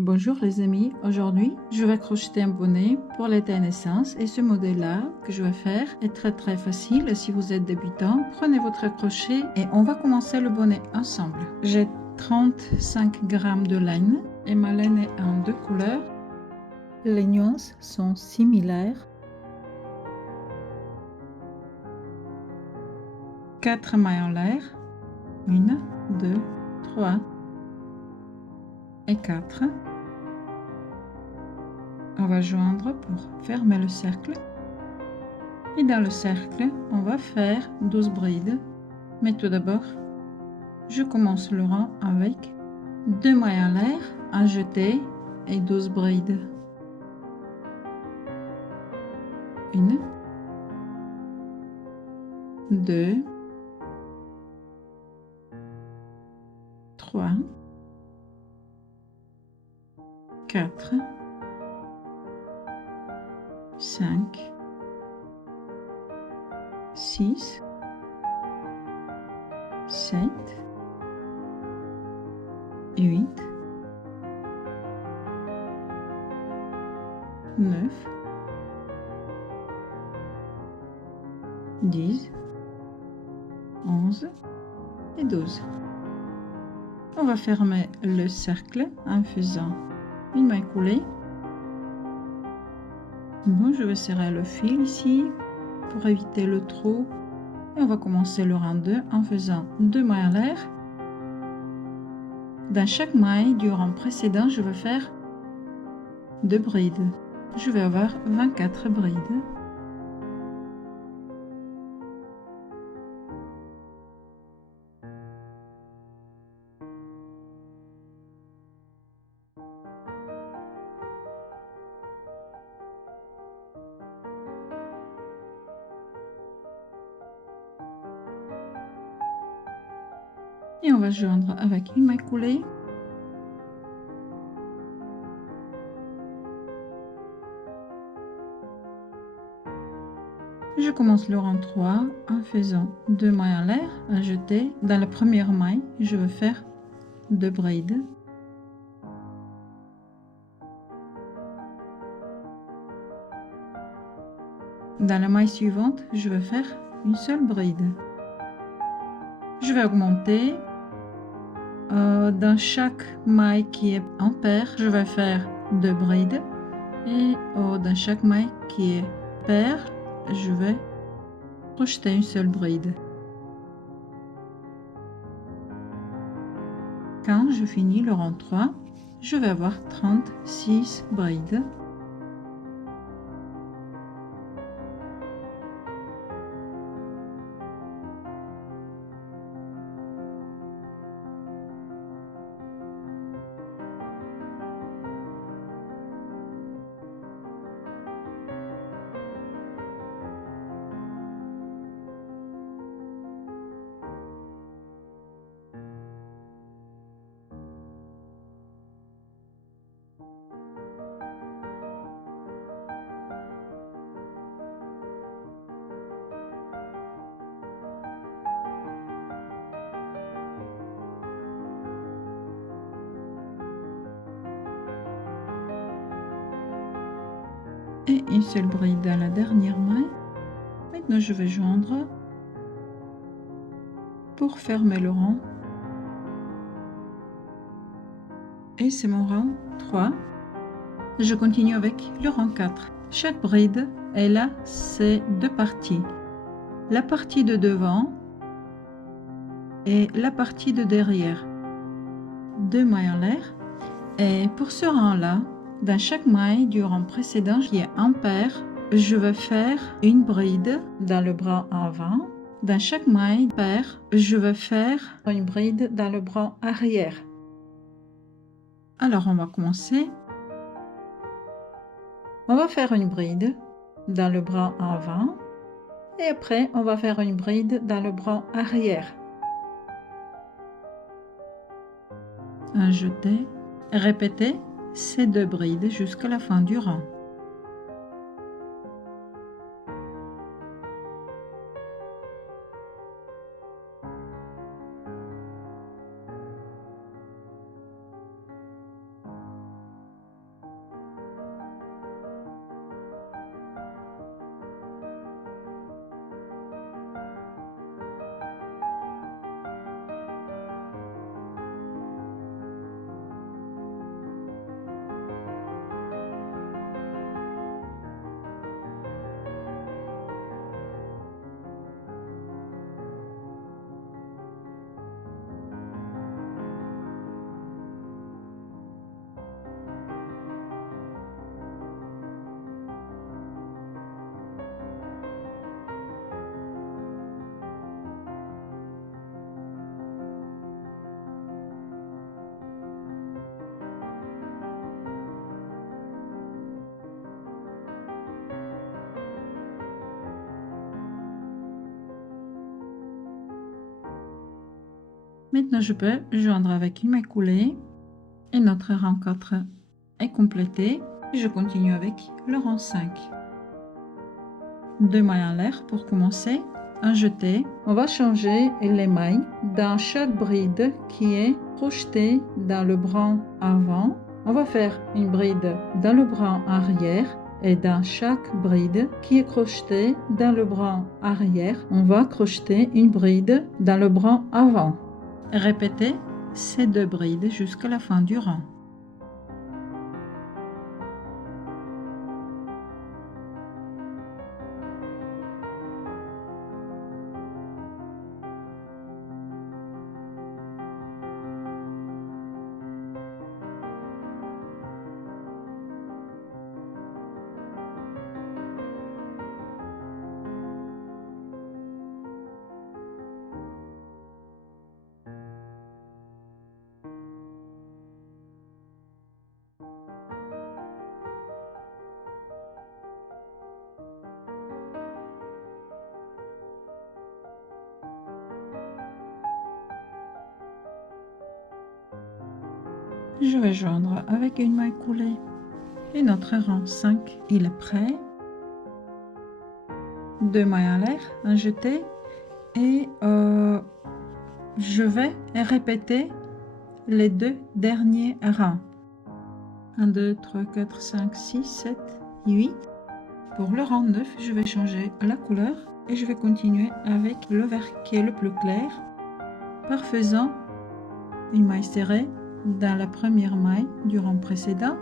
Bonjour les amis, aujourd'hui je vais crocheter un bonnet pour l'été naissance et ce modèle là que je vais faire est très facile. Si vous êtes débutant, prenez votre crochet et on va commencer le bonnet ensemble. J'ai 35 grammes de laine et ma laine est en deux couleurs. Les nuances sont similaires. 4 mailles en l'air, 1, 2, 3 et 4. On va joindre pour fermer le cercle et dans le cercle on va faire 12 brides, mais tout d'abord je commence le rang avec 2 mailles en l'air, un jeté et 12 brides. 1, 2, 3, 4, 5, 6, 7, 8, 9, 10, 11 et 12. On va fermer le cercle en faisant une maille coulée. Bon, je vais serrer le fil ici pour éviter le trou et on va commencer le rang 2 en faisant 2 mailles en l'air. Dans chaque maille du rang précédent, je vais faire 2 brides. Je vais avoir 24 brides. Et on va joindre avec une maille coulée. Je commence le rang 3 en faisant 2 mailles en l'air, un jeté. Dans la première maille, je vais faire 2 brides. Dans la maille suivante, je vais faire une seule bride. Je vais augmenter. Dans chaque maille qui est en paire, je vais faire 2 brides. Et dans chaque maille qui est paire, je vais crocheter une seule bride. Quand je finis le rang 3, je vais avoir 36 brides. Et une seule bride dans la dernière maille. Maintenant je vais joindre pour fermer le rang. Et c'est mon rang 3. Je continue avec le rang 4. Chaque bride est là, c'est deux parties. La partie de devant et la partie de derrière. 2 mailles en l'air. Et pour ce rang là, dans chaque maille du rang précédent qui est en paire, je vais faire une bride dans le bras avant. Dans chaque maille paire, je vais faire une bride dans le bras arrière. Alors on va commencer. On va faire une bride dans le bras avant et après on va faire une bride dans le bras arrière. Un jeté. Répétez ces 2 brides jusqu'à la fin du rang. Maintenant, je peux joindre avec une maille coulée et notre rang 4 est complété. Je continue avec le rang 5. 2 mailles en l'air pour commencer. Un jeté. On va changer les mailles dans chaque bride qui est projetée dans le bras avant. On va faire une bride dans le bras arrière et dans chaque bride qui est crochetée dans le bras arrière, on va crocheter une bride dans le bras avant. Répétez ces 2 brides jusqu'à la fin du rang. Je vais joindre avec une maille coulée et notre rang 5 il est prêt. 2 mailles en l'air, un jeté et je vais répéter les 2 derniers rangs. 1, 2, 3, 4, 5, 6, 7, 8. Pour le rang 9, je vais changer la couleur et je vais continuer avec le vert qui est le plus clair par faisant une maille serrée dans la première maille du rang précédent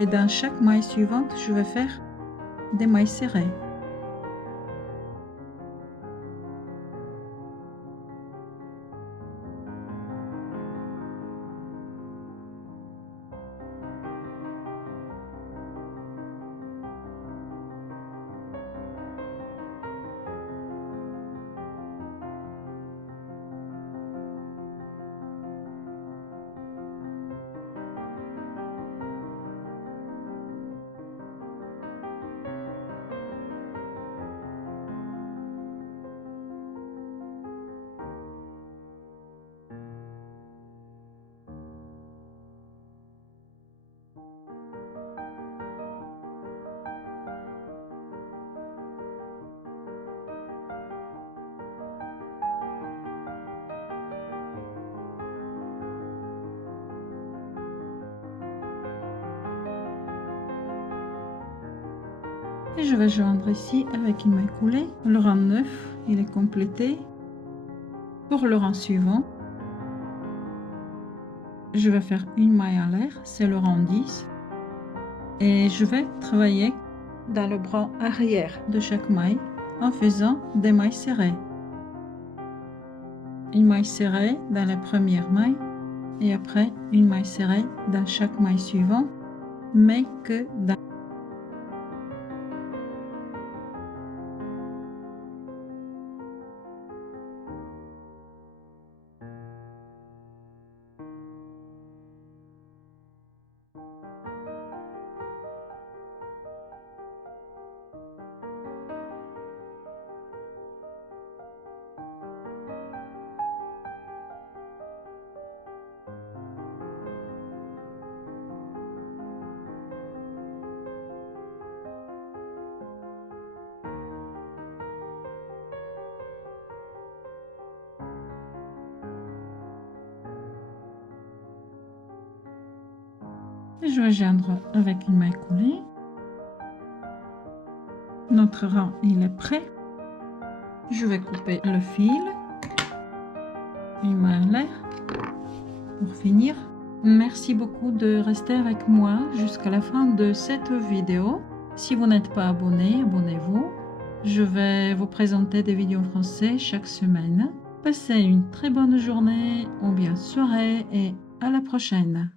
et dans chaque maille suivante je vais faire des mailles serrées. Et je vais joindre ici avec une maille coulée. Le rang 9 il est complété. Pour le rang suivant, je vais faire une maille en l'air, c'est le rang 10 et je vais travailler dans le bras arrière de chaque maille en faisant des mailles serrées. Une maille serrée dans la première maille et après une maille serrée dans chaque maille suivante, mais que dans je vais joindre avec une maille coulée. Notre rang il est prêt. Je vais couper le fil, une maille en l'air pour finir. Merci beaucoup de rester avec moi jusqu'à la fin de cette vidéo. Si vous n'êtes pas abonné, abonnez-vous. Je vais vous présenter des vidéos en français chaque semaine. Passez une très bonne journée ou bien soirée et à la prochaine.